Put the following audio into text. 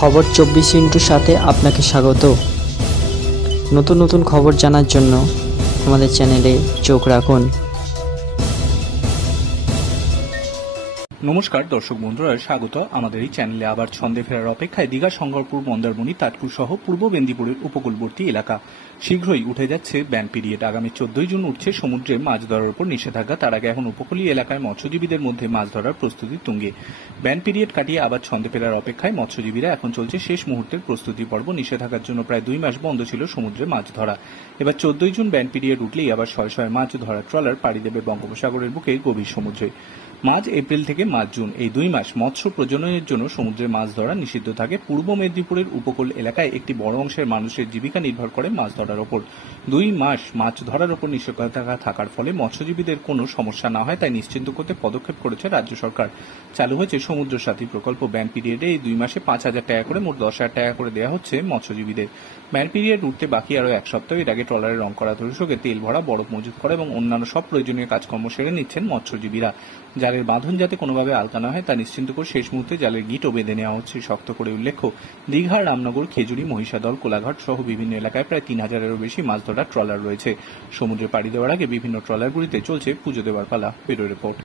খবর 24 সাথে আপনাকে স্বাগত। নতুন নতুন খবর জানার জন্য আমাদের চ্যানেলে চোখ রাখুন। নমস্কার দর্শক বন্ধুরা, স্বাগত আমাদের এই চ্যানেলে। আবার ছন্দে ফেরার অপেক্ষায় দীঘা, শঙ্করপুর, মন্দারমণি, তাজপুর সহ পূর্ব মেদিনীপুরের উপকূলবর্তী এলাকা। শীঘ্রই উঠে যাচ্ছে ব্যান পিরিয়ড। আগামী 14 জুন উঠছে সমুদ্রে মাছ ধরার উপর নিষেধাজ্ঞা। তার আগে এখন উপকূলীয় এলাকায় মৎস্যজীবীদের মধ্যে মাছ ধরার প্রস্তুতি তুঙ্গে। ব্যান পিরিয়ড কাটিয়ে আবার ছন্দে ফেরার অপেক্ষায় মৎস্যজীবীরা। এখন চলছে শেষ মুহূর্তের প্রস্তুতি পর্ব। নিষেধাজ্ঞার জন্য প্রায় 2 মাস বন্ধ ছিল সমুদ্রে মাছ ধরা। এবার 14 জুন ব্যান পিরিয়ড উঠলেই আবার শয়ে শয়ে মাছ ধরার ট্রলার পাড়ি দেবে বঙ্গোপসাগরের বুকে গভীর সমুদ্রে। মার্চ এপ্রিল থেকে মার্চ জুন এই 2 মাস মৎস্য প্রজননের জন্য সমুদ্রে মাছ ধরা নিষিদ্ধ থাকে। পূর্ব মেদিনীপুরের উপকূল এলাকায় একটি বড় অংশের মানুষের জীবিকা নির্ভর করে মাছ ধরার ওপর। 2 মাস মাছ ধরার ওপর নিষেধাজ্ঞা থাকার ফলে মৎস্যজীবীদের কোনো সমস্যা না হয় তাই নিশ্চিন্ত করতে পদক্ষেপ করেছে রাজ্য সরকার। চালু হয়েছে সমুদ্র সাথী প্রকল্প। ব্যান পিরিয়ডে এই 2 মাসে 5,000 টাকা করে মোট 10,000 টাকা করে দেওয়া হচ্ছে মৎস্যজীবীদের। ব্যান পিরিয়ড উঠতে বাকি আরও 1 সপ্তাহ। এর আগে ট্রলারে রং করা ধূসকে তেল ভরা, বরফ মজুত করা এবং অন্যান্য সব প্রয়োজনীয় কাজকর্ম সেরে নিচ্ছেন মৎস্যজীবীরা। জালের বাঁধন যাতে কোনোভাবে আলগা না হয় তা নিশ্চিন্ত করে শেষ মুহূর্তে জালের গিটও বেঁধে নেওয়া হচ্ছে শক্ত করে। উল্লেখ্য, দীঘা, রামনগর, খেজুরি, মহিষাদল, কোলাঘাট সহ বিভিন্ন এলাকায় প্রায় 3,000-এরও বেশি মাছ ধরার ট্রলার রয়েছে। সমুদ্রে পাড়ি দেওয়ার আগে বিভিন্ন ট্রলারগুলিতে চলছে পুজো দেওয়ার পালা। Bureau report.